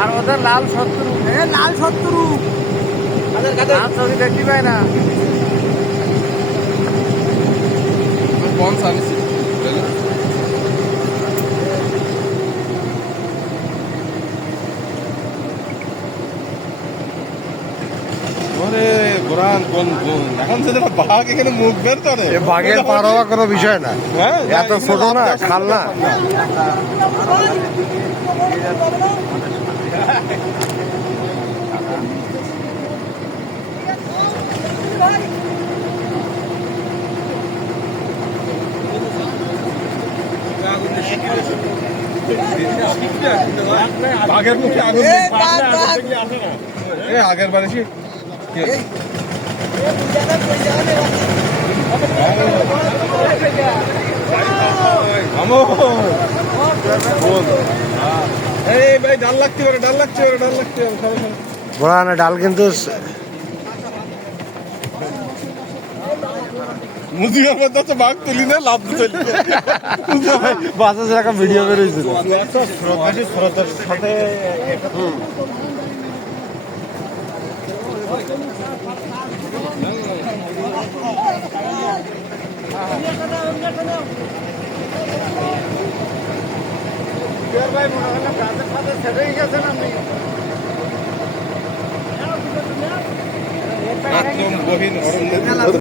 আর ওদের লাল শত্রু, লাল শত্রু ছবি দেখতে পায় না। कौन सा नहीं ওরে গোরান কোন কোন এখন সেটা বাঘ এখানে মুখ বের করে বাঘের পার হওয়া কোনো বিষয় না, হ্যাঁ এত ছোট না, খাল না। বাঘের মুখে আগুন আগের বারে ভাই ডাল লাগতে পারে ডাল লাগতে পারে ডাল লাগতে পারে গোড়ানে ডাল কিন্তু মুজিবের মধ্যে তো বাঘ তুলি না লাভ চলি বাসে সেরকম ভিডিও বেরিয়েছিল। সাথে ভাই মনে হয় না গাছের সাথে ছেড়েই গেছেন আপনি। একদম গহীন অরণ্যের